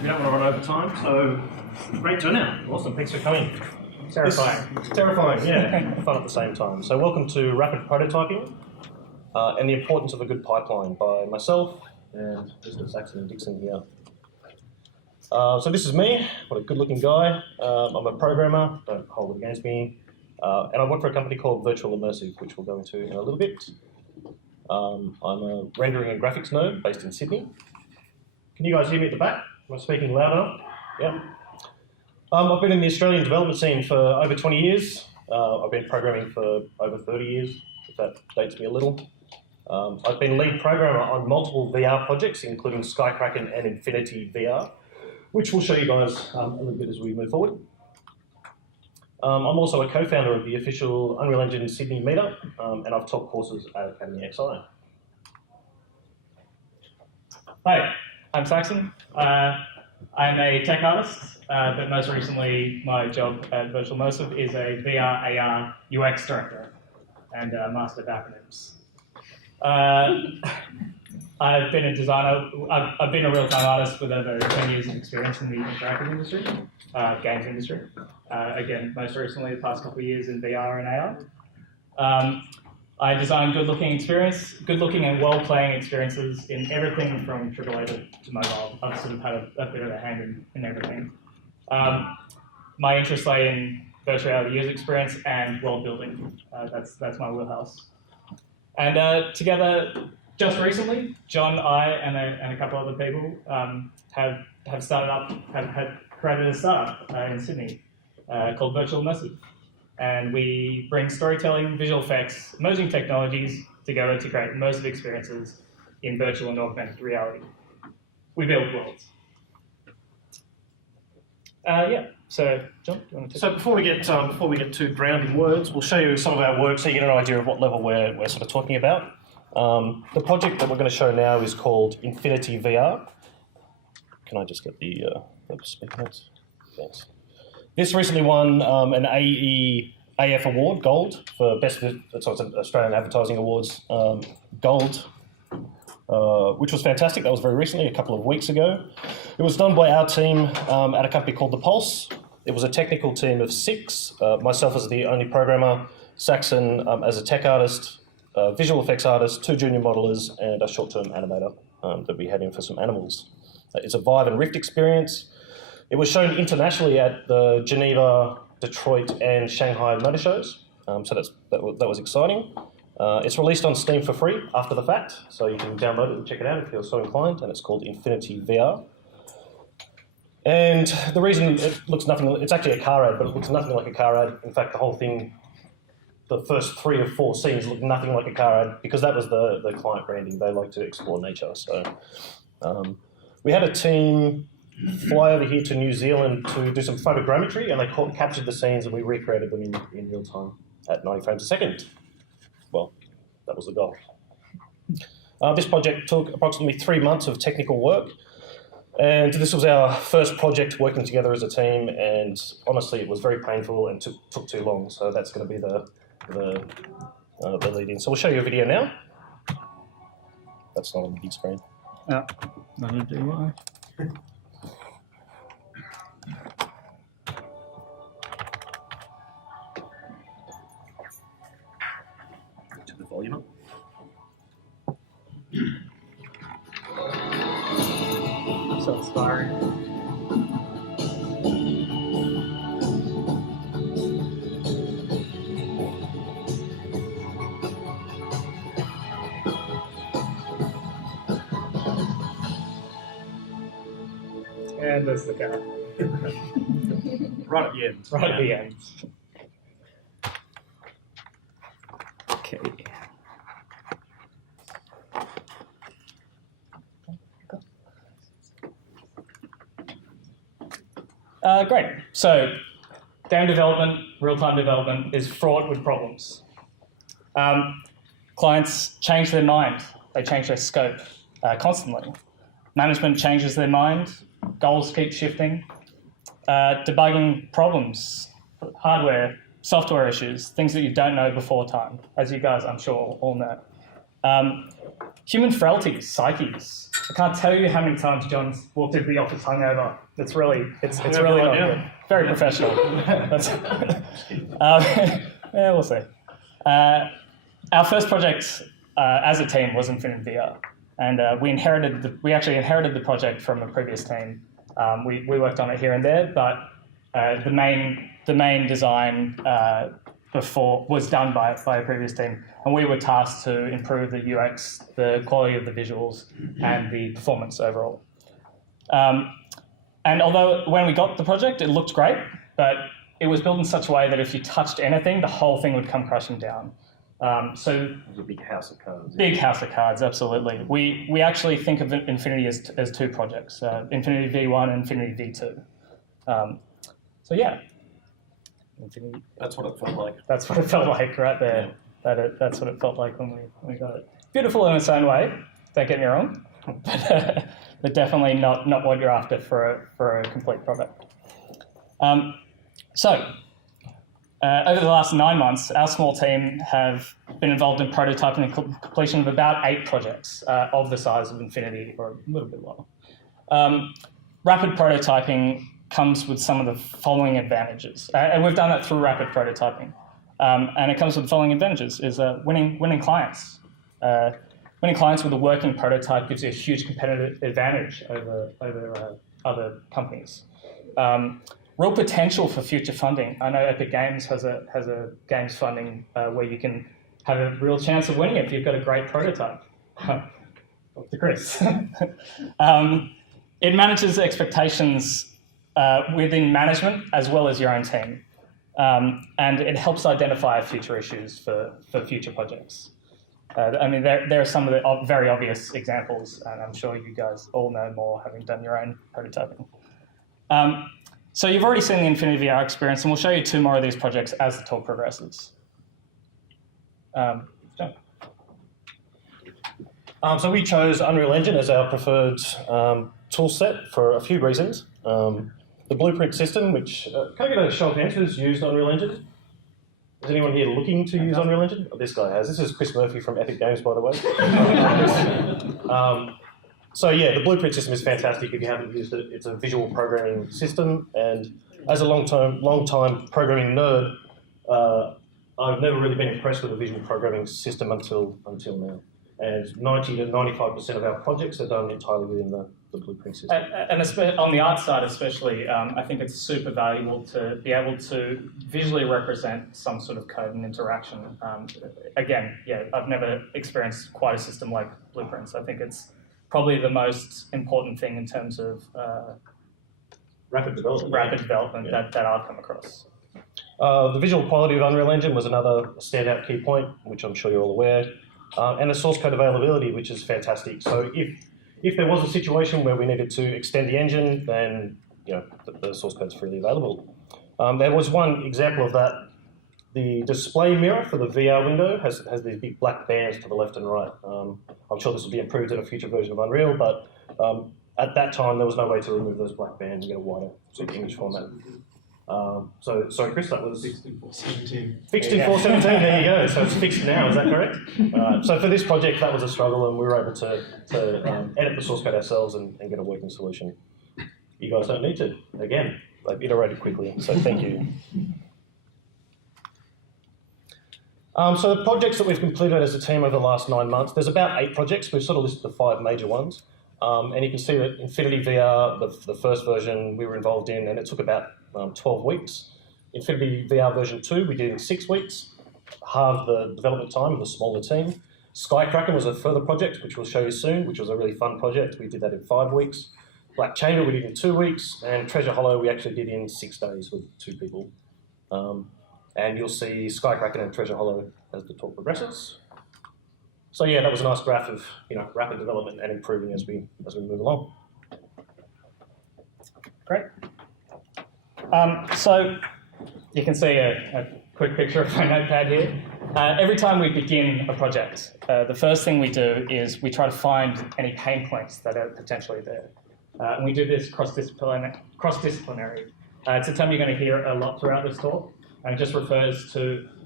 We don't want to run over time, so great turnout. Awesome, thanks for coming. Terrifying. Terrifying, yeah. Fun at the same time. So welcome to Rapid Prototyping and the Importance of a Good Pipeline by myself and Mr. Saxon and Dixon here. So this is me, what a good-looking guy. I'm a programmer, don't hold it against me. And I work for a company called Virtual Immersive, which we'll go into in a little bit. I'm a rendering and graphics nerd based in Sydney. Can you guys hear me at the back? Am I speaking louder? Yeah. I've been in the Australian development scene for over 20 years. I've been programming for over 30 years, if that dates me a little. I've been lead programmer on multiple VR projects, including Skykraken and Infinity VR, which we'll show you guys a little bit as we move forward. I'm also a co-founder of the official Unreal Engine Sydney meetup, and I've taught courses at Academy XI. Hi, I'm Saxon. I'm a tech artist, but most recently my job at Virtual Immersive is a VR, AR, UX director and master of acronyms. I've been a designer. I've been a real-time artist with over 10 years of experience in the interactive industry, games industry. Again, most recently, the past couple of years in VR and AR. I design good-looking and well-playing experiences in everything from AAA to mobile. I've sort of had a bit of a hand in everything. My interests lay in virtual reality user experience and world building. That's my wheelhouse. And together, just recently, John, I, and a couple other people have started up, have created a startup in Sydney called Virtual Immersive. And we bring storytelling, visual effects, emerging technologies together to create immersive experiences in virtual and augmented reality. We build worlds. So John, do you want to take So before we get too drowned in words, we'll show you some of our work so you get an idea of what level we're sort of talking about. The project that we're going to show now is called Infinity VR. Can I just get the speaker notes? Thanks. This recently won an AF award, gold, for best. So it's an Australian Advertising Awards gold, which was fantastic. That was very recently, a couple of weeks ago. It was done by our team at a company called The Pulse. It was a technical team of 6. Myself as the only programmer, Saxon as a tech artist, visual effects artist, 2 junior modelers, and a short-term animator that we had in for some animals. It's a Vive and Rift experience. It was shown internationally at the Geneva, Detroit, and Shanghai motor shows, so that was exciting. It's released on Steam for free after the fact, so you can download it and check it out if you're so inclined, and it's called Infinity VR. And the reason it looks nothing, it's actually a car ad, but it looks nothing like a car ad. In fact, the whole thing, the first 3 or 4 scenes look nothing like a car ad, because that was the client branding. They like to explore nature. So we had a team fly over here to New Zealand to do some photogrammetry, and they captured the scenes and we recreated them in real time at 90 frames a second. Well, that was the goal. This project took approximately 3 months of technical work, and this was our first project working together as a team, and honestly it was very painful and took too long, so that's going to be the lead in. So we'll show you a video now. That's not on the big screen. No, not a DUI. To the volume up. So inspiring. And there's the car. Right at the end. Right at the end. Okay. Great. So, game development, real-time development is fraught with problems. Clients change their mind. They change their scope constantly. Management changes their mind. Goals keep shifting. Debugging problems, hardware, software issues, things that you don't know before time, as you guys, I'm sure, all know. Human frailties, psyches. I can't tell you how many times John's walked into the office hungover. It's really not good. Very professional. Yeah, we'll see. Our first project as a team was Infinity VR, and we actually inherited the project from a previous team. We worked on it here and there, but the main design before was done by a previous team, and we were tasked to improve the UX, the quality of the visuals, and the performance overall. And although when we got the project, it looked great, but it was built in such a way that if you touched anything, the whole thing would come crashing down. So It was a big house of cards. big house of cards, absolutely. We actually think of Infinity as two projects, Infinity V1 and Infinity V2. So yeah. Infinity. That's what it felt like. That's what it felt like right there. Yeah. That's what it felt like when we got it. Beautiful in its own way, don't get me wrong, but definitely not what you're after for a complete product. Over the last 9 months, our small team have been involved in prototyping and completion of about 8 projects of the size of Infinity, or a little bit lower. Rapid prototyping comes with some of the following advantages, and we've done that through rapid prototyping. And it comes with the following advantages: is winning clients. Winning clients with a working prototype gives you a huge competitive advantage over other companies. Real potential for future funding. I know Epic Games has a games funding where you can have a real chance of winning it if you've got a great prototype. Talk to Chris. It manages expectations within management as well as your own team. And it helps identify future issues for future projects. There are some of the very obvious examples, and I'm sure you guys all know more having done your own prototyping. So you've already seen the Infinity VR experience, and we'll show you 2 more of these projects as the talk progresses. John. So we chose Unreal Engine as our preferred tool set for a few reasons. The blueprint system, which, can I get a show of hands who's used Unreal Engine? Is anyone here looking to use Unreal Engine? Oh, this guy has. This is Chris Murphy from Epic Games, by the way. So yeah, the blueprint system is fantastic if you haven't used it. It's a visual programming system, and as a long time programming nerd, I've never really been impressed with a visual programming system until now. And 90 to 95% of our projects are done entirely within the blueprint system. And on the art side especially, I think it's super valuable to be able to visually represent some sort of code and interaction. Again, yeah, I've never experienced quite a system like blueprints. I think it's probably the most important thing in terms of rapid development. Yeah. that I've come across. The visual quality of Unreal Engine was another standout key point, which I'm sure you're all aware. And the source code availability, which is fantastic. So if there was a situation where we needed to extend the engine, then the source code's freely available. There was one example of that. The display mirror for the VR window has these big black bands to the left and right. I'm sure this will be improved in a future version of Unreal, but at that time there was no way to remove those black bands and get a wider sort of image format. So, sorry, Chris, that was... Fixed in 4.17, there you go. So it's fixed now, is that correct? So for this project, that was a struggle, and we were able to edit the source code ourselves and get a working solution. You guys don't need to. Again, they've iterated quickly, so thank you. So the projects that we've completed as a team over the last 9 months, there's about 8 projects. We've sort of listed the 5 major ones. And you can see that Infinity VR, the first version we were involved in, and it took about 12 weeks. Infinity VR version 2 we did in 6 weeks, halved the development time with a smaller team. Skycracker was a further project, which we'll show you soon, which was a really fun project. We did that in 5 weeks. Black Chamber we did in 2 weeks, and Treasure Hollow we actually did in 6 days with 2 people. And you'll see Skycracker and Treasure Hollow as the talk progresses. So yeah, that was a nice graph of rapid development and improving as we move along. Great. So you can see a quick picture of my notepad here. Every time we begin a project, the first thing we do is we try to find any pain points that are potentially there. And we do this cross-disciplinary. It's a term you're going to hear a lot throughout this talk, and it just refers to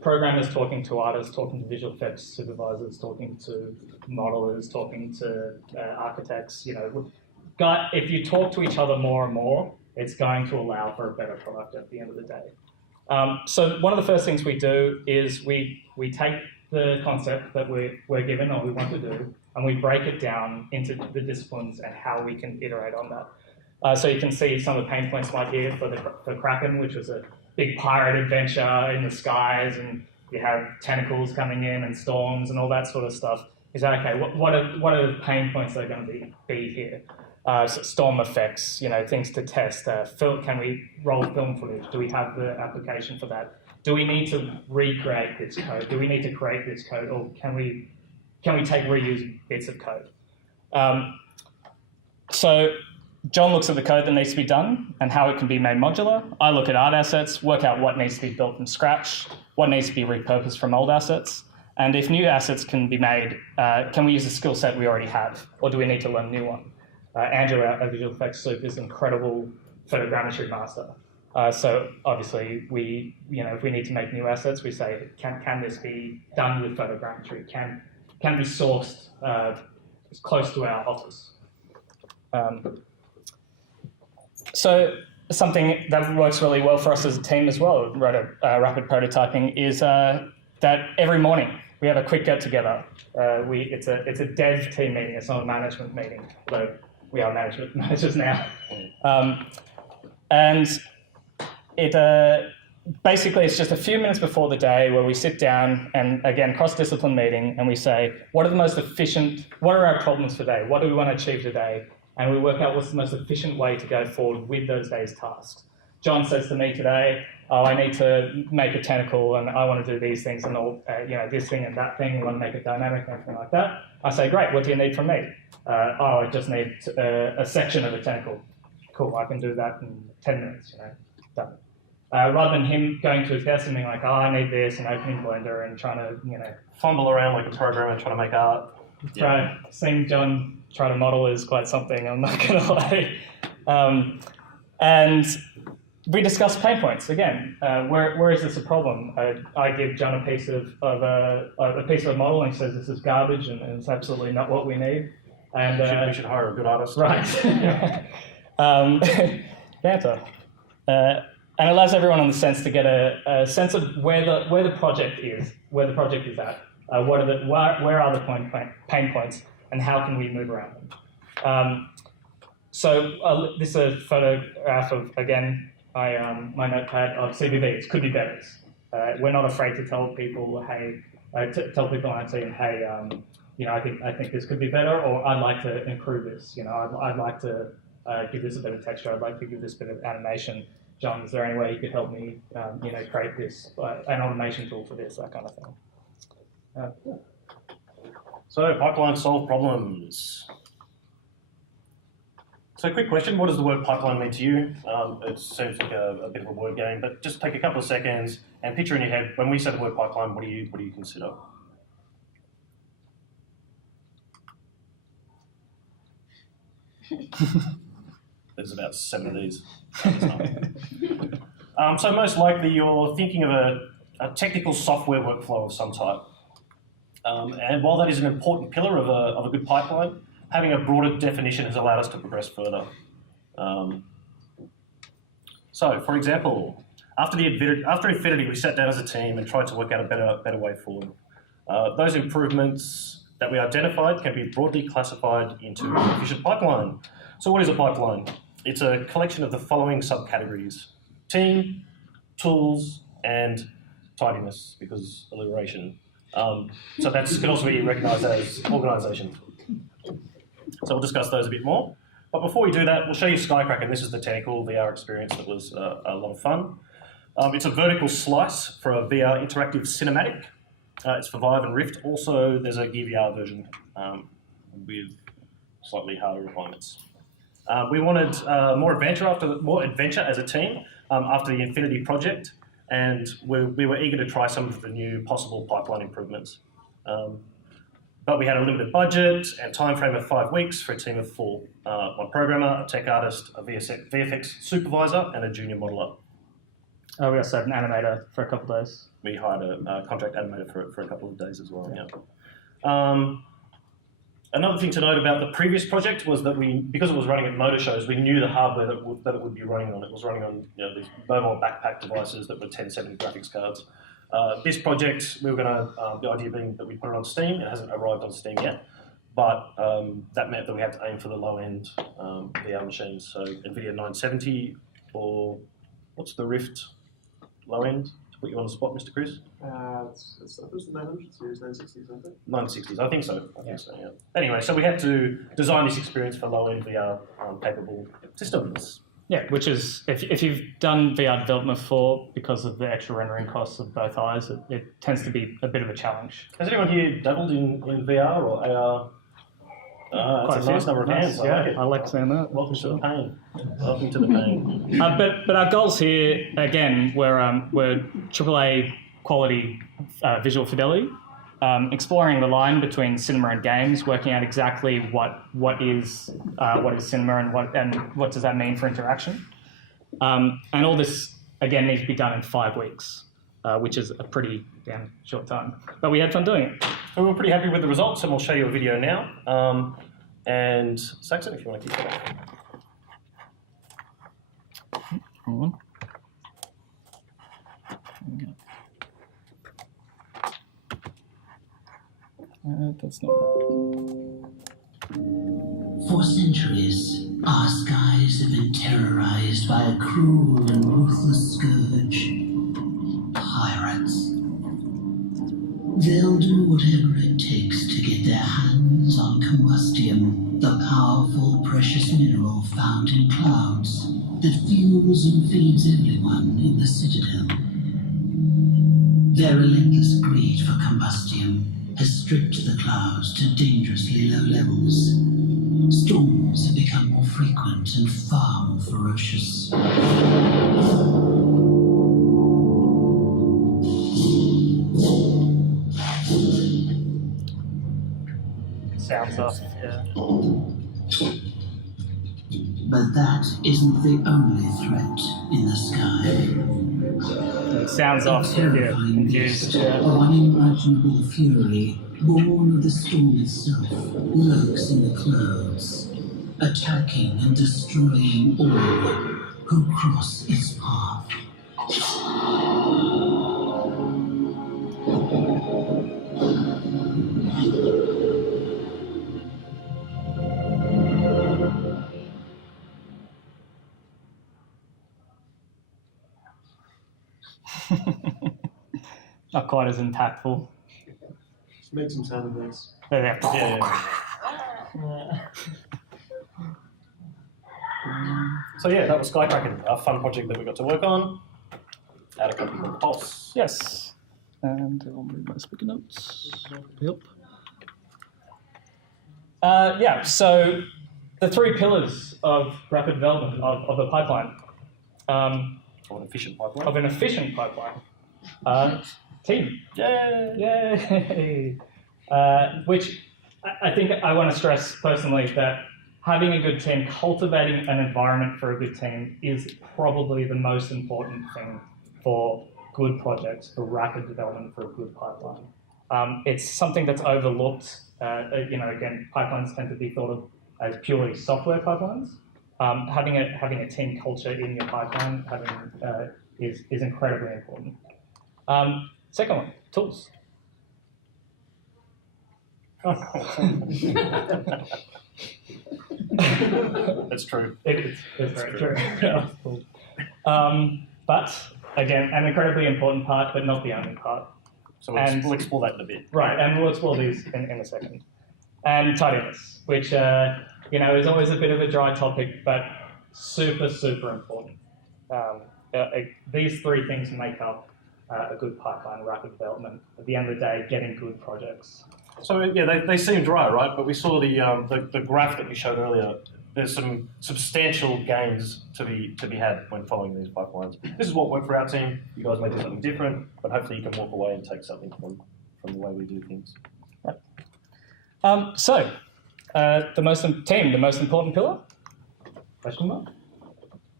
programmers talking to artists, talking to visual effects supervisors, talking to modelers, talking to architects. If you talk to each other more and more, it's going to allow for a better product at the end of the day. So one of the first things we do is we take the concept that we're given or we want to do, and we break it down into the disciplines and how we can iterate on that. So you can see some of the pain points like here for Kraken, which was a big pirate adventure in the skies, and you have tentacles coming in and storms and all that sort of stuff. You say, okay, what are the pain points that are going to be here? So storm effects, things to test. Can we roll film footage? Do we have the application for that? Do we need to recreate this code? Do we need to create this code, or can we take reused bits of code? So John looks at the code that needs to be done and how it can be made modular. I look at art assets, work out what needs to be built from scratch, what needs to be repurposed from old assets, and if new assets can be made, can we use a skill set we already have, or do we need to learn a new one? Andrew, our visual effects soup, is an incredible photogrammetry master. So obviously, if we need to make new assets, we say, can this be done with photogrammetry? Can be sourced as close to our office? So something that works really well for us as a team as well, rapid prototyping, is that every morning we have a quick get together. It's a dev team meeting. It's not a management meeting, although we are management managers now. And it basically it's just a few minutes before the day where we sit down and, again, cross-discipline meeting, and we say, what are our problems for today? What do we want to achieve today? And we work out what's the most efficient way to go forward with those days' tasks. John says to me today, I need to make a tentacle and I want to do these things and all, this thing and that thing, we want to make it dynamic and everything like that. I say, great, what do you need from me? I just need a section of a tentacle. Cool, I can do that in 10 minutes, done. Rather than him going to his desk and being like, I need this, and opening Blender and trying to, fumble around like a programmer trying to make art. Seeing John try to model is quite something, I'm not going to lie. And we discuss pain points again. Where is this a problem? I give John a piece of a model, and he says this is garbage and it's absolutely not what we need. And we should hire a good artist. Right. Banter. And it allows everyone on the sense to get a sense of where the project is at. Where are the pain points, and how can we move around them? This is a photograph of, again, my notepad of CBVs, could be better. We're not afraid to tell people, hey, tell people on our team, hey, I think this could be better, or I'd like to improve this. I'd like to give this a bit of texture. I'd like to give this a bit of animation. John, is there any way you could help me, create this, an automation tool for this, that kind of thing? So pipeline solve problems. So quick question, what does the word pipeline mean to you? It seems like a bit of a word game, but just take a couple of seconds and picture in your head, when we say the word pipeline, what do you consider? There's about 7 of these. So most likely you're thinking of a technical software workflow of some type. And while that is an important pillar of a good pipeline, having a broader definition has allowed us to progress further. So, for example, after Infinity, we sat down as a team and tried to work out a better way forward. Those improvements that we identified can be broadly classified into an efficient pipeline. So what is a pipeline? It's a collection of the following subcategories: team, tools, and tidiness, because alliteration. So that can also be recognised as organisation. So we'll discuss those a bit more. But before we do that, we'll show you Skycracker. This is the tentacle VR experience that was a lot of fun. It's a vertical slice for a VR interactive cinematic. It's for Vive and Rift. Also, there's a Gear VR version with slightly harder requirements. We wanted more adventure as a team after the Infinity project, and we were eager to try some of the new possible pipeline improvements. But we had a limited budget and time frame of 5 weeks for a team of 4. One programmer, a tech artist, a VFX supervisor, and a junior modeler. We also had an animator for a couple of days. We hired a contract animator for a couple of days as well. Yeah. Another thing to note about the previous project was that because it was running at motor shows, we knew the hardware that it would be running on. It was running on these mobile backpack devices that were 1070 graphics cards. This project, we were going to, the idea being that we put it on Steam. It hasn't arrived on Steam yet, but that meant that we had to aim for the low-end VR machines. So NVIDIA 970 or what's the Rift low-end? To put you on the spot, Mr. Chris? It's the 900 series, 960s, I think. 960s, I think so. Yeah. Anyway, so we had to design this experience for low-end VR capable systems. Yeah, which is, if you've done VR development before, because of the extra rendering costs of both eyes, it tends to be a bit of a challenge. Has anyone here dabbled in VR or AR? That's a nice number of hands. I like saying that. Welcome to the pain. Welcome to the pain. But our goals here, again, were AAA quality visual fidelity, exploring the line between cinema and games, working out exactly what is cinema and what does that mean for interaction. And all this, again, needs to be done in 5 weeks, which is a pretty damn short time. But we had fun doing it. So we were pretty happy with the results, and we'll show you a video now. And Saxon, if you want to keep that up. Hold on. That's not right. For centuries, our skies have been terrorized by a cruel and ruthless scourge. Pirates. They'll do whatever it takes to get their hands on combustium, the powerful precious mineral found in clouds that fuels and feeds everyone in the Citadel. Their relentless greed for combustium has stripped the clouds to dangerously low levels. Storms have become more frequent and far more ferocious. Sounds off, yeah. But that isn't the only threat in the sky. It sounds off, yeah, Terrifying confused. beast of unimaginable fury, born of the storm itself, lurks in the clouds, attacking and destroying all who cross its path. Not quite as impactful. Just make some sound effects. They have to. So yeah, that was Skycracken, a fun project that we got to work on at a company called Pulse. Yes. And I'll move my speaker notes. Yep. Yeah, so the 3 pillars of rapid development of the pipeline. Or an efficient pipeline. Of an efficient pipeline. Team. Yay! Yay! Which I think I want to stress personally that having a good team, cultivating an environment for a good team is probably the most important thing for good projects, for rapid development for a good pipeline. It's something that's overlooked. Again, pipelines tend to be thought of as purely software pipelines. Having a team culture in your pipeline is incredibly important. Second one, tools. That's true. It's very true. But again, an incredibly important part, but not the only part. So we'll explore that in a bit. Right, and we'll explore these in a second. And tidiness, which is always a bit of a dry topic, but super, super important. These 3 things make up a good pipeline, rapid development. At the end of the day, getting good projects. So yeah, they seem dry, right? But we saw the graph that we showed earlier. There's some substantial gains to be had when following these pipelines. This is what worked for our team. You guys may do something different, but hopefully you can walk away and take something from the way we do things. Right. The most important pillar? Question mark.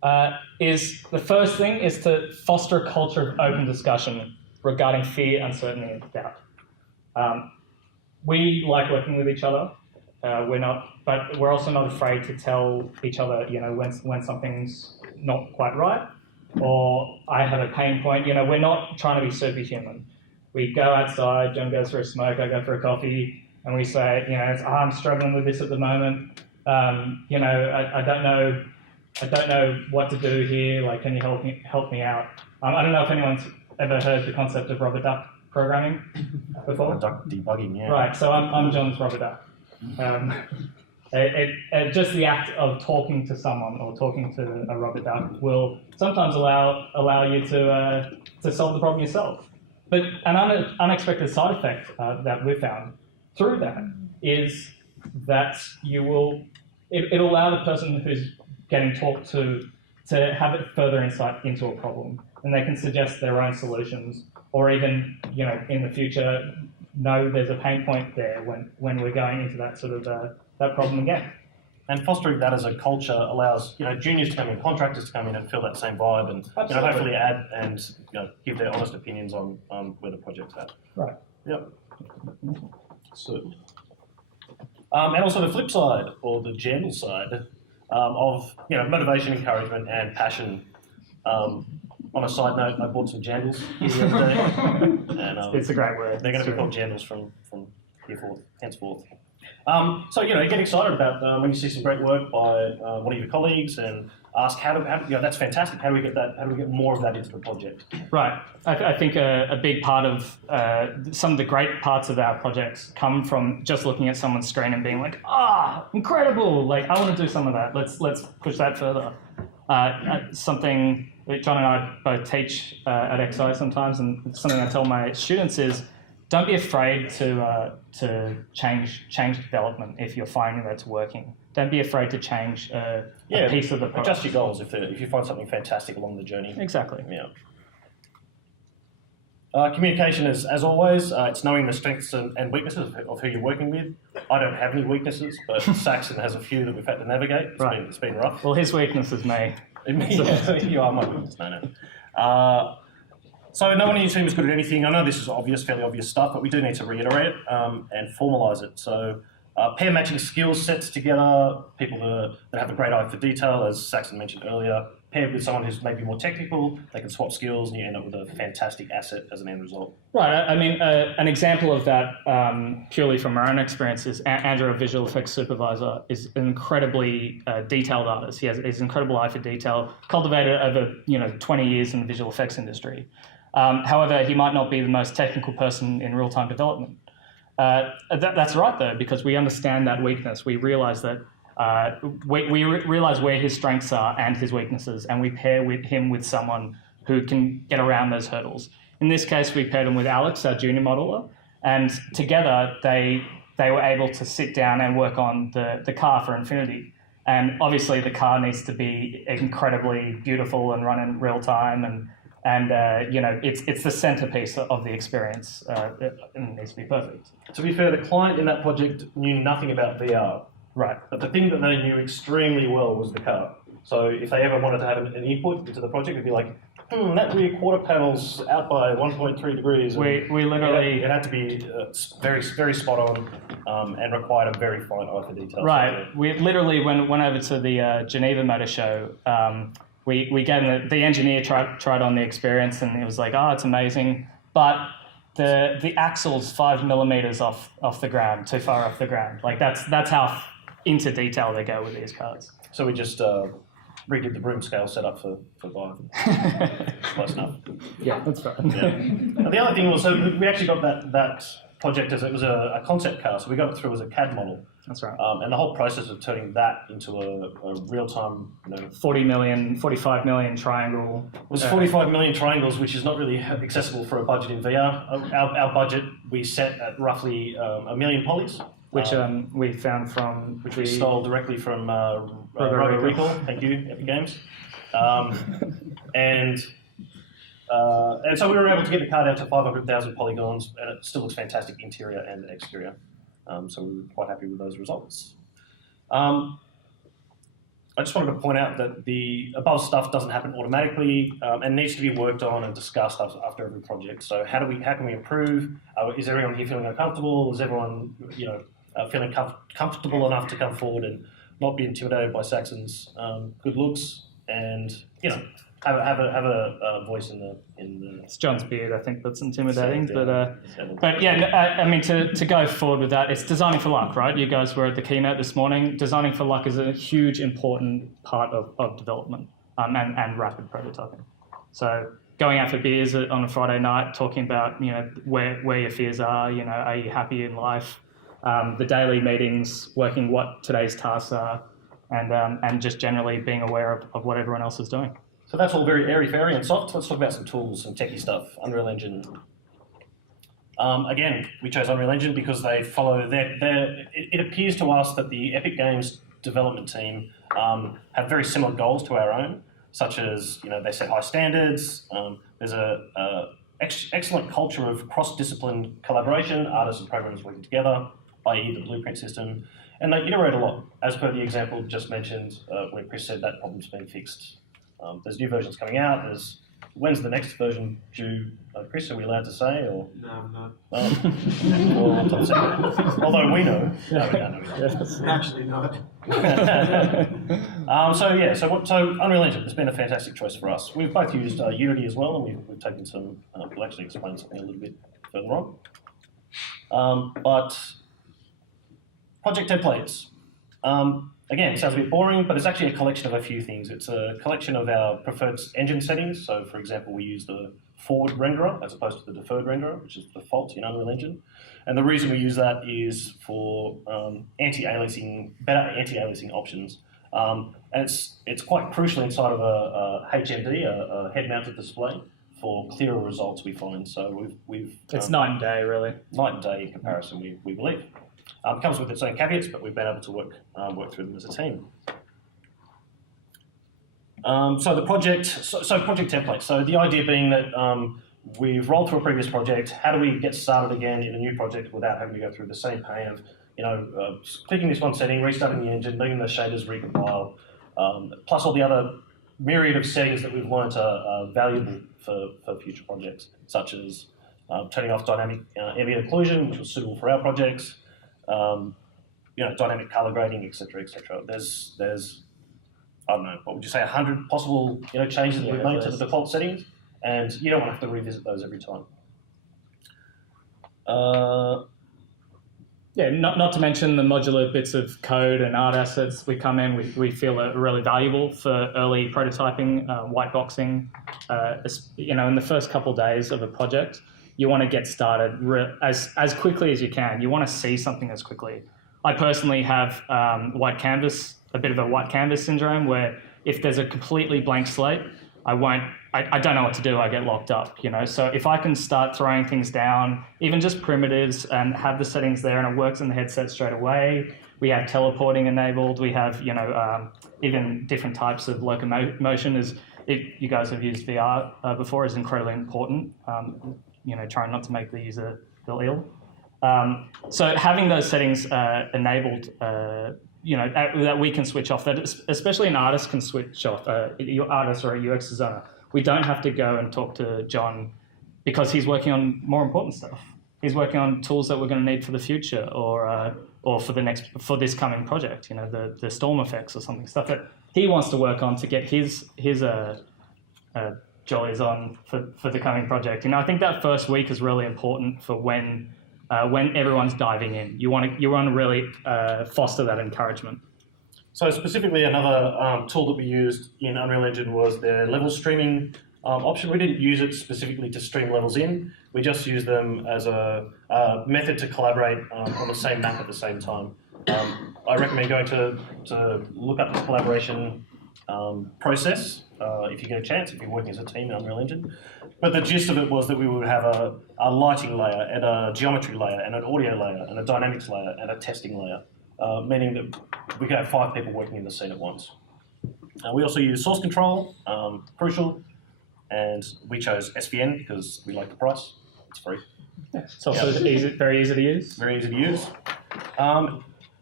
is the first thing is to foster a culture of open discussion regarding fear, uncertainty, and doubt. We like working with each other. But we're also not afraid to tell each other, when something's not quite right, or I have a pain point. We're not trying to be superhuman. We go outside, John goes for a smoke, I go for a coffee, and we say, I'm struggling with this at the moment. I don't know what to do here. Like, can you help me out? I don't know if anyone's ever heard the concept of rubber duck programming before. Rubber duck debugging, yeah. Right. So I'm John's rubber duck. Just the act of talking to someone or talking to a rubber duck will sometimes allow you to solve the problem yourself. But an unexpected side effect that we've found through that is that it'll allow the person who's getting talked to have it further insight into a problem, and they can suggest their own solutions, or even in the future know there's a pain point there when we're going into that sort of that problem again. And fostering that as a culture allows juniors to come in, contractors to come in and feel that same vibe, and hopefully add and give their honest opinions on where the project's at. Right. Yep. So, and also the flip side, or the gentle side, of motivation, encouragement, and passion. On a side note, I bought some jandals the other day, and it's a great word. They're going to be called jandals from here forth, henceforth. So get excited about when you see some great work by one of your colleagues, and ask how that's fantastic. How do we get that? How do we get more of that into the project? Right. I think a big part of some of the great parts of our projects come from just looking at someone's screen and being like, incredible! Like, I want to do some of that. Let's push that further. Something that John and I both teach at XI sometimes, and something I tell my students is, don't be afraid to change development if you're finding that it's working. Don't be afraid to change a piece of the product. Adjust your goals if you find something fantastic along the journey. Exactly. Yeah. Communication is, as always, it's knowing the strengths and weaknesses of who you're working with. I don't have any weaknesses, but Saxon has a few that we've had to navigate. It's been rough. Well, his weakness is me. You are my weakness, no. So no one in your team is good at anything. I know this is fairly obvious stuff, but we do need to reiterate it and formalise it. So pair matching skill sets together, people that have a great eye for detail, as Saxon mentioned earlier, paired with someone who's maybe more technical, they can swap skills and you end up with a fantastic asset as an end result. Right. I mean, an example of that purely from our own experience is Andrew, a visual effects supervisor, is an incredibly detailed artist. He has his incredible eye for detail, cultivated over 20 years in the visual effects industry. However, he might not be the most technical person in real-time development. That's right, though, because we understand that weakness. We realise that we realise where his strengths are and his weaknesses, and we pair him with someone who can get around those hurdles. In this case, we paired him with Alex, our junior modeler, and together they were able to sit down and work on the car for Infinity. And obviously, the car needs to be incredibly beautiful and run in real time, and it's the centerpiece of the experience. It needs to be perfect. To be fair, the client in that project knew nothing about VR. Right. But the thing that they knew extremely well was the car. So if they ever wanted to have an input into the project, it'd be like, that rear quarter panel's out by 1.3 degrees. We literally... It had to be very, very spot on and required a very fine eye for detail. Right. We literally went over to the Geneva Motor Show. We gave him the engineer tried on the experience, and he was like, it's amazing. But the axle's 5 millimeters off the ground, too far off the ground. Like that's how into detail they go with these cars. So we just redid the broom scale setup for 5. Close enough. Yeah, that's right. Yeah. And the other thing was, so we actually got that project as it was a concept car, so we got it through as a CAD model. That's right. And the whole process of turning that into a real-time, 45 million triangle. It was 45 million triangles, which is not really accessible for a budget in VR. Our budget we set at roughly 1 million polys. Which we found from... Which we stole directly from Robo Recall. Thank you, Epic Games. And so we were able to get the car down to 500,000 polygons, and it still looks fantastic interior and exterior. So we were quite happy with those results. I just wanted to point out that the above stuff doesn't happen automatically and needs to be worked on and discussed after every project. So how can we improve? Is everyone here feeling uncomfortable? Is everyone feeling comfortable enough to come forward and not be intimidated by Saxon's good looks and have a voice in the. It's John's beard, I think, that's intimidating. But yeah, I mean, to go forward with that, it's designing for luck, right? You guys were at the keynote this morning. Designing for luck is a huge, important part of development and rapid prototyping. So going out for beers on a Friday night, talking about where your fears are. Are you happy in life? The daily meetings, working what today's tasks are, and just generally being aware of what everyone else is doing. So that's all very airy-fairy and soft. Let's talk about some tools, some techie stuff. Unreal Engine. Again, we chose Unreal Engine because they follow it appears to us that the Epic Games development team have very similar goals to our own, such as they set high standards. There's a excellent culture of cross-discipline collaboration, artists and programmers working together, i.e. the blueprint system, and they iterate a lot, as per the example just mentioned where Chris said that problem's been fixed. There's new versions coming out. When's the next version due? Chris, are we allowed to say? Or? No, I'm not. Well, top secret. Although we know. No, we don't. Actually not. So Unreal Engine has been a fantastic choice for us. We've both used Unity as well, and we've taken some. We'll actually explain something a little bit further on. But project templates. Again, it sounds a bit boring, but it's actually a collection of a few things. It's a collection of our preferred engine settings. So, for example, we use the forward renderer as opposed to the deferred renderer, which is the default in Unreal Engine. And the reason we use that is for better anti-aliasing options. And it's quite crucial inside of a HMD, a head-mounted display, for clearer results we find. So we've it's night and day, really. Night and day in comparison, we believe. It comes with its own caveats, but we've been able to work through them as a team. So project template. So the idea being that we've rolled through a previous project. How do we get started again in a new project without having to go through the same pain of clicking this one setting, restarting the engine, letting the shaders recompile, plus all the other myriad of settings that we've learnt are valuable for future projects, such as turning off dynamic ambient occlusion, which was suitable for our projects. Dynamic color grading, etc., etc. There's I don't know, what would you say, 100 possible changes that we've made to the default settings, and you don't want to have to revisit those every time. Not to mention the modular bits of code and art assets we come in. We feel are really valuable for early prototyping, whiteboxing. In the first couple of days of a project, you want to get started as quickly as you can. You want to see something as quickly. I personally have a bit of a white canvas syndrome, where if there's a completely blank slate, I don't know what to do. I get locked up, So if I can start throwing things down, even just primitives, and have the settings there and it works in the headset straight away. We have teleporting enabled. We have, even different types of locomotion. If you guys have used VR before, is incredibly important. Trying not to make the user feel ill. So having those settings enabled, that we can switch off, that especially an artist can switch off, your artist or a UX designer. We don't have to go and talk to John because he's working on more important stuff. He's working on tools that we're going to need for the future or for this coming project, the storm effects or something, stuff that he wants to work on to get his jollies on for the coming project. I think that first week is really important for when everyone's diving in. You want to really foster that encouragement. So specifically, another tool that we used in Unreal Engine was their level streaming option. We didn't use it specifically to stream levels in. We just used them as a method to collaborate on the same map at the same time. I recommend going to look up the collaboration process if you get a chance, if you're working as a team in Unreal Engine. But the gist of it was that we would have a lighting layer and a geometry layer and an audio layer and a dynamics layer and a testing layer, meaning that we could have 5 people working in the scene at once. We also use source control, crucial, and we chose SVN because we like the price. It's free. It's also very easy to use. Very easy to use.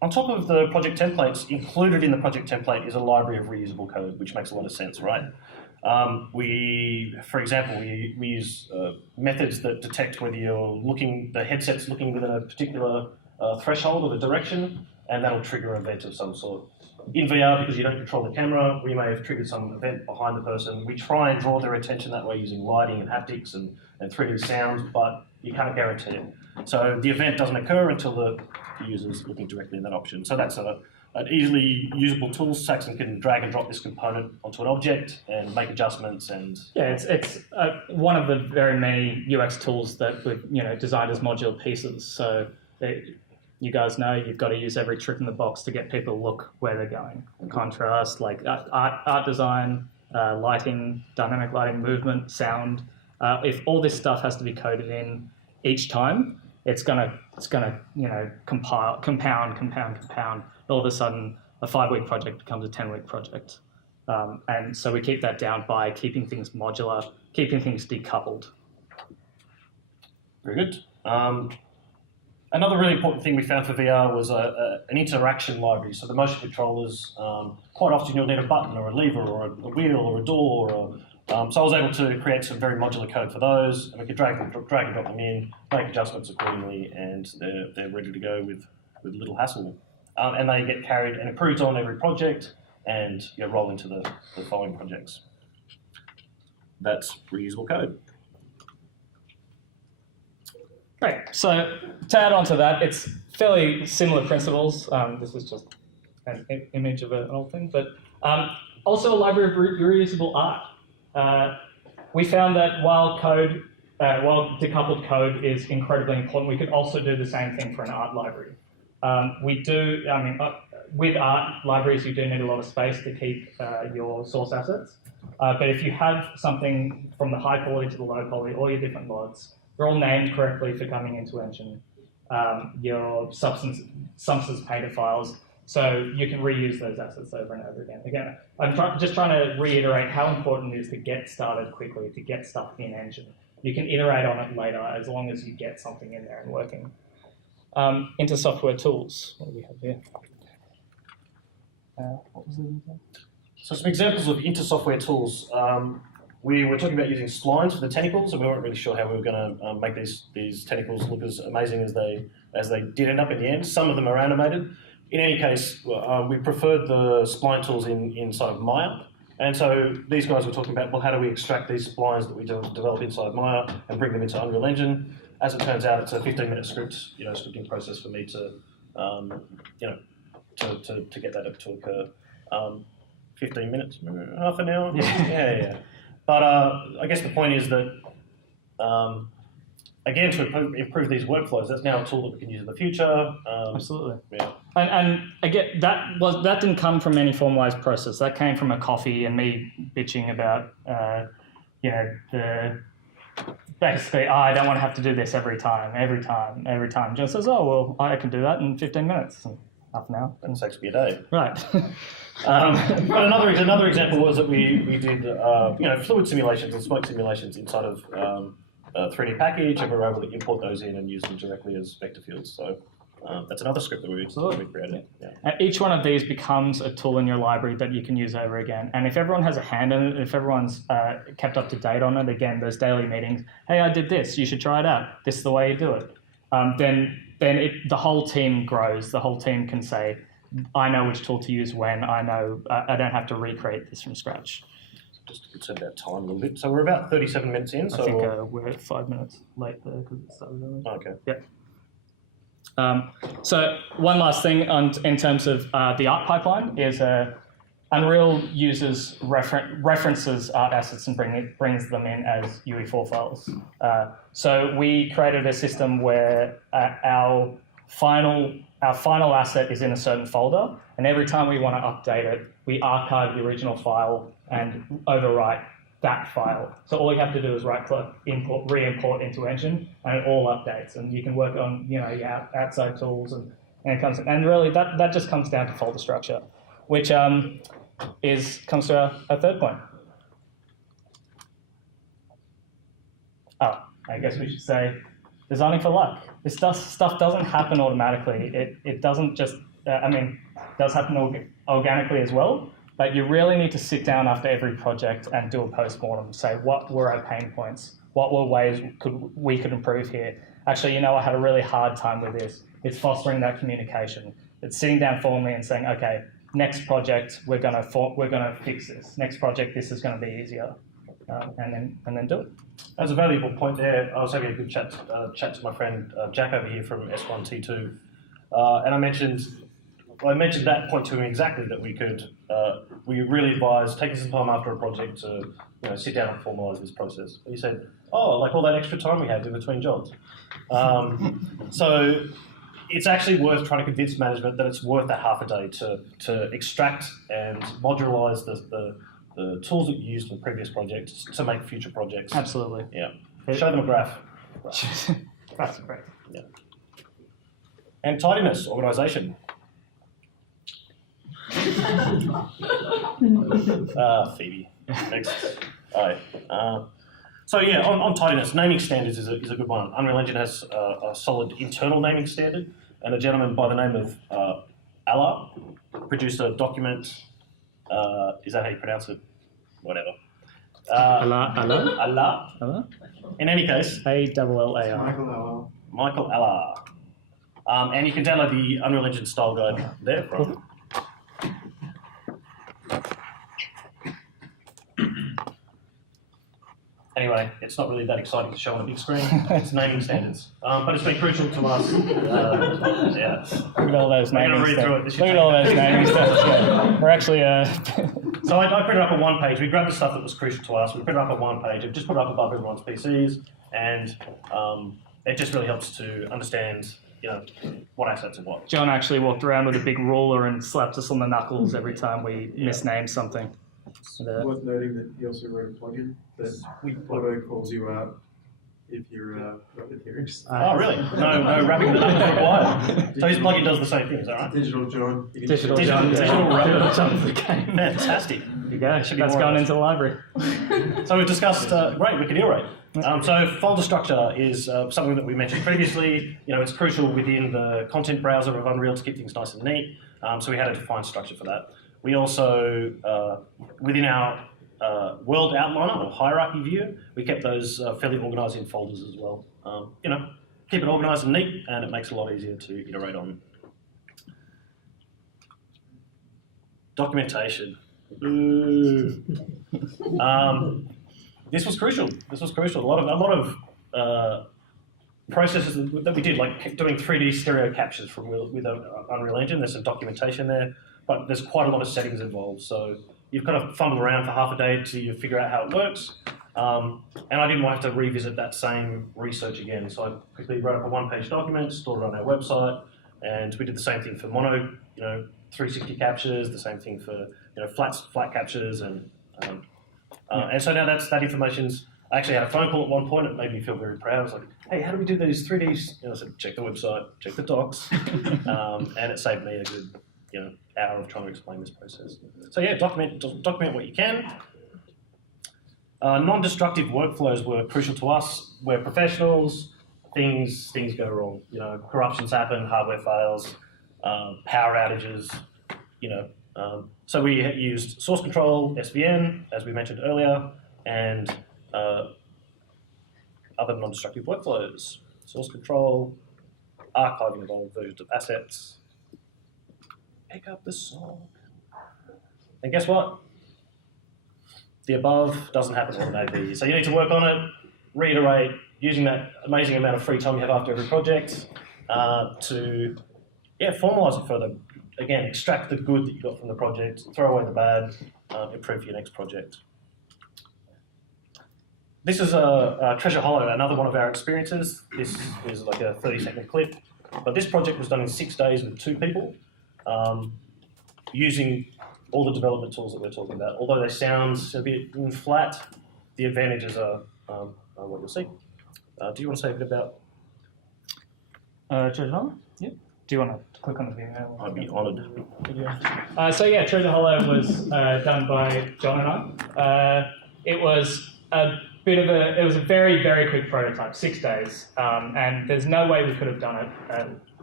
On top of the project templates, included in the project template is a library of reusable code, which makes a lot of sense, right? For example, we use methods that detect whether the headset's looking within a particular threshold or the direction, and that'll trigger an event of some sort. In VR, because you don't control the camera, we may have triggered some event behind the person. We try and draw their attention that way using lighting and haptics and 3D sound, but you can't guarantee it. So the event doesn't occur until the user's looking directly in that option. So that's an easily usable tool. Saxon can drag and drop this component onto an object and make adjustments. And yeah, it's one of the very many UX tools that we've designed as modular pieces. So you guys know you've got to use every trick in the box to get people to look where they're going. Contrast, like art design, lighting, dynamic lighting, movement, sound. If all this stuff has to be coded in each time, it's gonna compound. All of a sudden, a 5-week project becomes a 10-week project. And so we keep that down by keeping things modular, keeping things decoupled. Very good. Another really important thing we found for VR was an interaction library. So the motion controllers, quite often you'll need a button or a lever or a wheel or a door. So I was able to create some very modular code for those, and we could drag and drop them in, make adjustments accordingly, and they're ready to go with little hassle. And they get carried and improved on every project and roll into the following projects. That's reusable code. Great. So to add on to that, it's fairly similar principles. This is just an image of an old thing, but also a library of reusable art. We found that while decoupled code is incredibly important, we could also do the same thing for an art library. With art libraries, you do need a lot of space to keep your source assets. But if you have something from the high quality to the low quality, all your different mods, they're all named correctly for coming into Engine. Your substance painter files, so you can reuse those assets over and over again. Again, I'm just trying to reiterate how important it is to get started quickly, to get stuff in Engine. You can iterate on it later as long as you get something in there and working. Into software tools. What do we have here? What was the So some examples of inter-software tools. We were talking about using splines for the tentacles, and we weren't really sure how we were going to make these tentacles look as amazing as they did end up in the end. Some of them are animated. In any case, we preferred the spline tools inside of Maya. And so these guys were talking about, well, how do we extract these splines that we develop inside of Maya and bring them into Unreal Engine? As it turns out, it's a 15-minute scripting process for me to get that to occur. 15 minutes, half an hour? Yeah. But I guess the point is that, again, to improve these workflows, that's now a tool that we can use in the future. Absolutely. Yeah. And again, that didn't come from any formalized process. That came from a coffee and me bitching about, basically, I don't want to have to do this every time. John says, oh, well, I can do that in 15 minutes. Half an hour. That takes me a day. Right. But another example was that we did fluid simulations and smoke simulations inside of a 3D package, and we were able to import those in and use them directly as vector fields. So that's another script that we created. Yeah. And each one of these becomes a tool in your library that you can use over again. And if everyone has a hand in it, if everyone's kept up to date on it, again, those daily meetings, hey, I did this, you should try it out. This is the way you do it. Then the whole team grows. The whole team can say, I know which tool to use when. I know I don't have to recreate this from scratch. Just to consider that time a little bit. So we're about 37 minutes in. So I think we're 5 minutes late there because it started early. Okay. Yep. So one last thing in terms of the art pipeline is Unreal uses references art assets and brings them in as Ue4 files. So we created a system where our final asset is in a certain folder, and every time we want to update it, we archive the original file and overwrite that file. So all you have to do is right-click, import, re-import into Engine, and it all updates. And you can work on your outside tools, and it comes. And really, that just comes down to folder structure, which comes to our third point. I guess we should say designing for luck. This stuff doesn't happen automatically. It doesn't just does happen organically as well. But you really need to sit down after every project and do a post-mortem. Say, what were our pain points? What were ways we could improve here? Actually, I had a really hard time with this. It's fostering that communication. It's sitting down formally and saying, okay, next project we're gonna fix this. Next project, this is going to be easier, and then do it. That's a valuable point there. I was having a good chat to my friend Jack over here from S1T2, and I mentioned that point to him exactly, that we really advise taking some time after a project to sit down and formalise this process. He said, like all that extra time we had in between jobs. So it's actually worth trying to convince management that it's worth that half a day to extract and modularize the tools that you used in the previous projects to make future projects. Absolutely. Yeah. Show them a graph. That's great. Yeah. And tidiness, organisation. Phoebe. Next. All right. So yeah, on tidiness, naming standards is a good one. Unreal Engine has a solid internal naming standard, and a gentleman by the name of Allah produced a document. Is that how you pronounce it? Whatever. Allah. In any case, ALLAR. Michael Allah. And you can download the Unreal Engine style guide there from. Anyway, it's not really that exciting to show on a big screen. It's naming standards. But it's been crucial to us. Yeah. Look at all those naming read through it. stuff. Look at all those naming stuff. We're actually... So I printed up on one page. We grabbed the stuff that was crucial to us. We printed it up on one page. It just put it up above everyone's PCs. And it just really helps to understand, what assets are what. John actually walked around with a big ruler and slapped us on the knuckles every time we misnamed something. It's worth noting that he also wrote a plugin that auto calls you out if you're racketeering. Oh, really? No wrapping the numbers required. So his plugin does the same thing, is that right? Digital John. Digital John for the game. Fantastic. There you go. That's gone into the library. So we've discussed, great, we can iterate. So folder structure is something that we mentioned previously. It's crucial within the content browser of Unreal to keep things nice and neat. So we had a defined structure for that. We also, within our world outliner or hierarchy view, we kept those fairly organised in folders as well. Keep it organised and neat, and it makes it a lot easier to iterate on. Documentation. Ooh. This was crucial. A lot of processes that we did, like doing 3D stereo captures with Unreal Engine. There's some documentation there. But there's quite a lot of settings involved, so you've got to fumble around for half a day till you figure out how it works. And I didn't want to have to revisit that same research again, so I quickly wrote up a one-page document, stored it on our website, and we did the same thing for mono, 360 captures, the same thing for flat captures, and so now that information's. I actually had a phone call at one point. It made me feel very proud. I was like, "Hey, how do we do these 3Ds?" I said, "Check the website, check the docs," and it saved me a good. Hour of trying to explain this process. So yeah, document what you can. Non-destructive workflows were crucial to us. We're professionals. Things go wrong. Corruptions happen, hardware fails, power outages. So we used source control, SVN, as we mentioned earlier, and other non-destructive workflows. Source control, archiving of old versions of assets. Pick up the song. And guess what? The above doesnit happen automatically. So you need to work on it, reiterate, using that amazing amount of free time you have after every project to formalise it further. Again, extract the good that you got from the project, throw away the bad, improve for your next project. This is a Treasure Hollow, another one of our experiences. This is like a 30-second clip. But this project was done in 6 days with 2 people. Using all the development tools that we're talking about. Although they sound a bit flat, the advantages are what you'll see. Do you want to say a bit about? Treasure Hollow? Yeah. Do you want to click on the video? I'd be honoured. So yeah, Treasure Hollow was done by John and I. It was a very, very quick prototype, 6 days, and there's no way we could have done it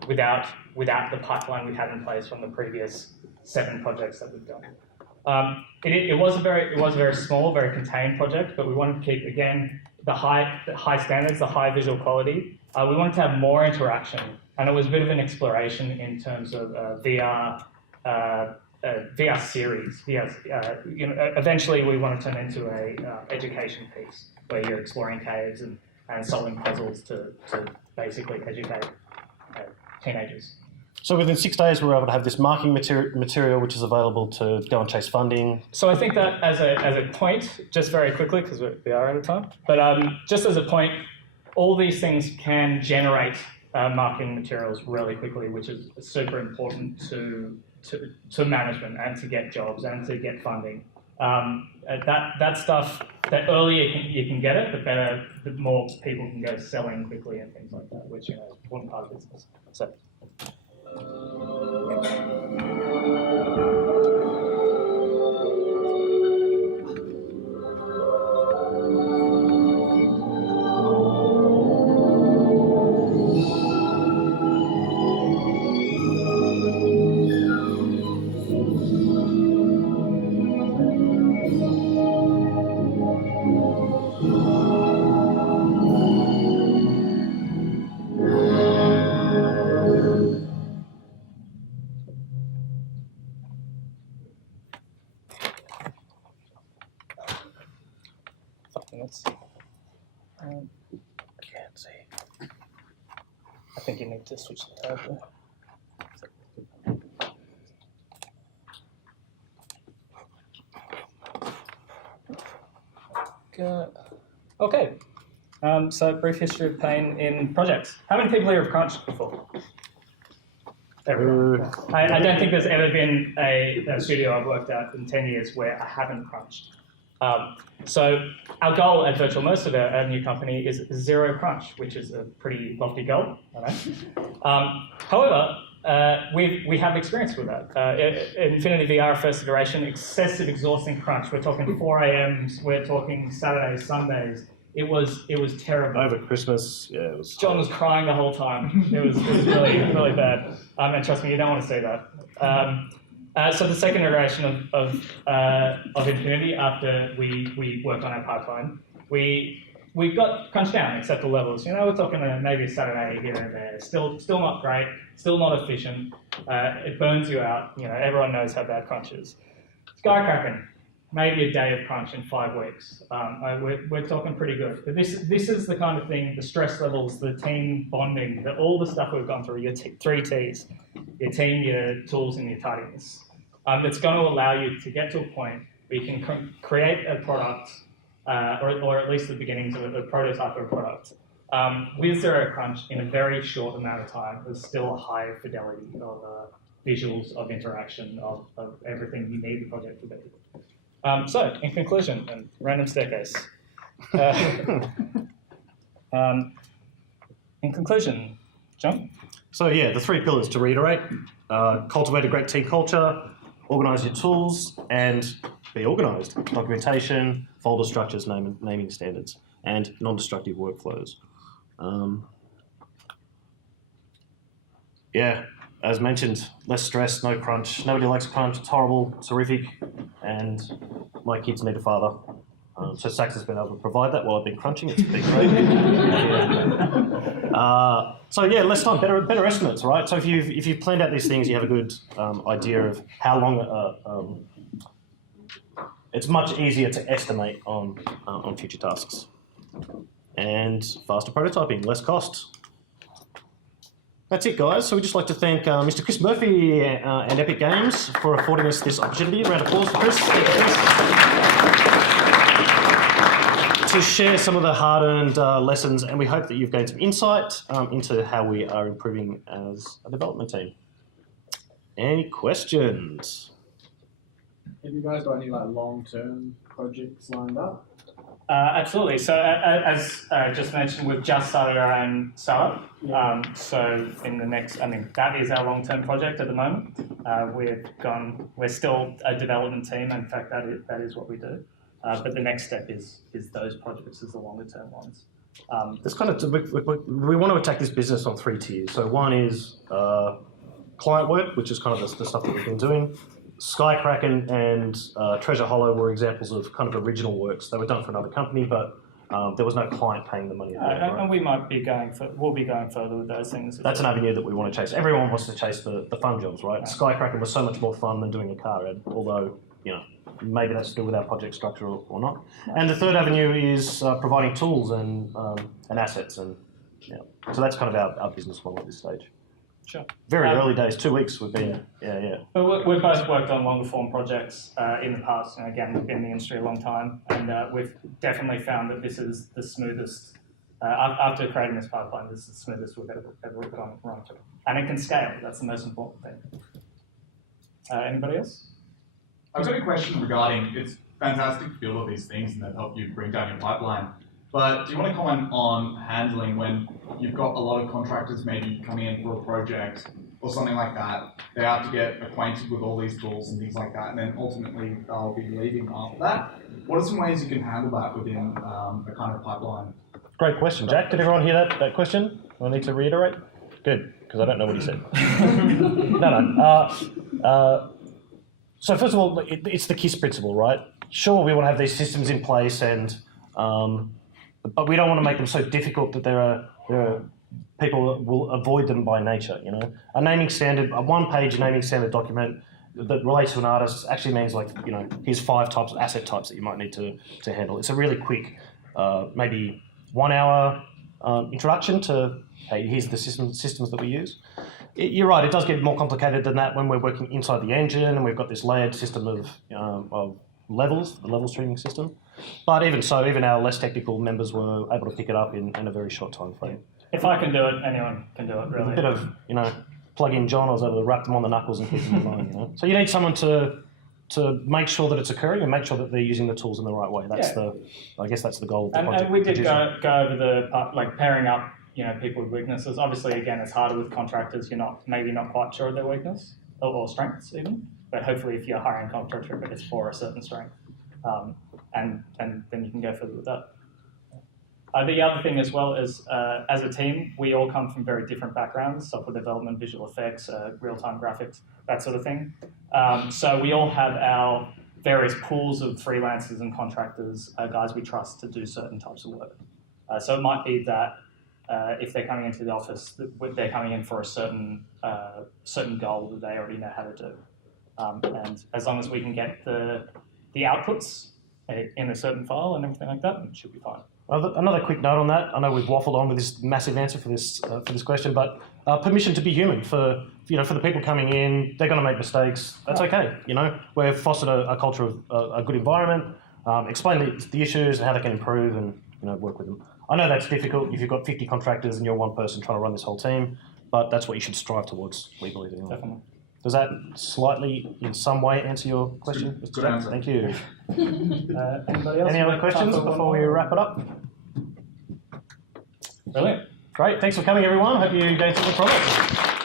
without the pipeline we had in place from the previous 7 projects that we've done. It was a very small, very contained project, but we wanted to keep, again, the high standards, the high visual quality. We wanted to have more interaction, and it was a bit of an exploration in terms of VR series. Eventually we want to turn into a education piece where you're exploring caves and solving puzzles to basically educate teenagers. So within 6 days, we were able to have this marking material, which is available to go and chase funding. So I think that as a point, just very quickly, because we are out of time, but just as a point, all these things can generate marking materials really quickly, which is super important to management and to get jobs and to get funding. That stuff, the earlier you can get it, the better, the more people can go selling quickly and things like that, which is an important part of business. So. Can't see. I think you need to switch the tab there. Okay. So brief history of pain in projects. How many people here have crunched before? Everyone. I don't think there's ever been a studio I've worked at in 10 years where I haven't crunched. So our goal at Virtual Most of our new company is 0 crunch, which is a pretty lofty goal. I know. However, we have experience with that. Infinity VR first iteration, excessive exhausting crunch. We're talking 4 a.m.s, we're talking Saturdays, Sundays. It was terrible. Over Christmas, yeah, it was. John was crying the whole time. It was really, really bad. And trust me, you don't want to see that. So the second iteration of Infinity, after we worked on our pipeline, we got crunched down, except the levels. We're talking maybe a Saturday here and there. Still not great. Still not efficient. It burns you out. Everyone knows how bad crunch is. Skycracking, maybe a day of crunch in 5 weeks. We're talking pretty good. But this is the kind of thing, the stress levels, the team bonding, all the stuff we've gone through, your 3 Ts, your team, your tools, and your tidiness. That's going to allow you to get to a point where you can create a product, or at least the beginnings of a prototype of a product, with 0 crunch in a very short amount of time, with still a high fidelity of visuals, of interaction, of everything you need the project to be. So, in conclusion, and random staircase. In conclusion, John? So yeah, the 3 pillars to reiterate: cultivate a great team culture, organise your tools, and be organised. Documentation, folder structures, naming standards, and non-destructive workflows. Yeah, as mentioned, less stress, no crunch. Nobody likes crunch. It's horrible. It's horrific. And my kids need a father. So Saxon's been able to provide that while I've been crunching. It's been great. So yeah, less time, better estimates, right? So if you've planned out these things, you have a good idea of how long. It's much easier to estimate on future tasks. And faster prototyping, less cost. That's it, guys. So we'd just like to thank Mr. Chris Murphy and Epic Games for affording us this opportunity. Round of applause for Chris. Thank you, Chris. To share some of the hard-earned lessons, and we hope that you've gained some insight into how we are improving as a development team. Any questions? Have you guys got any long-term projects lined up? Absolutely. So as just mentioned, we've just started our own startup. So in the next, that is our long-term project at the moment. We're still a development team. In fact, that is what we do. But the next step is those projects as the longer-term ones. There's kind of we want to attack this business on 3 tiers. So one is client work, which is kind of the stuff that we've been doing. Skykraken and Treasure Hollow were examples of kind of original works. They were done for another company, but there was no client paying the money. And we might be we'll be going further with those things. That's an avenue that we want to chase. Everyone wants to chase the fun jobs, right? Skykraken was so much more fun than doing a car ad, although, you know, maybe that's to do with our project structure or not. And the third avenue is providing tools and assets, and so that's kind of our business model at this stage. Sure. Very early days, 2 weeks we've been, But we've both worked on longer form projects in the past, and again, we've been in the industry a long time, and we've definitely found that this is the smoothest, after creating this pipeline, this is the smoothest we've ever gone through. And it can scale, that's the most important thing. Anybody else? I've got a question regarding, it's fantastic to build all these things and that help you bring down your pipeline. But do you want to comment on handling when you've got a lot of contractors maybe coming in for a project or something like that? They have to get acquainted with all these tools and things like that, and then ultimately they'll be leaving after that. What are some ways you can handle that within a kind of pipeline? Great question, Jack. Did everyone hear that question? I need to reiterate? Good, because I don't know what he said. No. So first of all, it's the KISS principle, right? Sure, we want to have these systems in place, and but we don't want to make them so difficult that there are people that will avoid them by nature. You know, a naming standard, a one-page naming standard document that relates to an artist actually means, like, you know, here's 5 types of asset types that you might need to handle. It's a really quick, maybe 1 hour introduction to, hey, here's the systems that we use. You're right, it does get more complicated than that when we're working inside the engine and we've got this layered system of levels, the level streaming system. But even so, even our less technical members were able to pick it up in a very short time frame. If I can do it, anyone can do it, really. A bit of, you know, plug in John, I was able to wrap them on the knuckles and keep them in line, you know. So you need someone to make sure that it's occurring and make sure that they're using the tools in the right way. That's I guess that's the goal of the project. And we did go over the pairing up, you know, people with weaknesses. Obviously, again, it's harder with contractors. You're maybe not quite sure of their weakness or strengths even. But hopefully, if you're hiring a contractor, it's for a certain strength, and then you can go further with that. The other thing as well is, as a team, we all come from very different backgrounds: software development, visual effects, real-time graphics, that sort of thing. So we all have our various pools of freelancers and contractors, guys we trust to do certain types of work. So it might be that if they're coming into the office, they're coming in for a certain goal that they already know how to do. And as long as we can get the outputs in a certain file and everything like that, it should be fine. Another quick note on that. I know we've waffled on with this massive answer for this question, but permission to be human for the people coming in. They're going to make mistakes. That's okay. You know, we've fostered a culture of a good environment. Explain the issues and how they can improve, and work with them. I know that's difficult if you've got 50 contractors and you're one person trying to run this whole team, but that's what you should strive towards. We believe in. Definitely. Does that slightly, in some way, answer your question? Good answer. Thank you. Anybody else? Any other questions before we wrap it up? Brilliant. Great. Thanks for coming, everyone. Hope you gained something from it.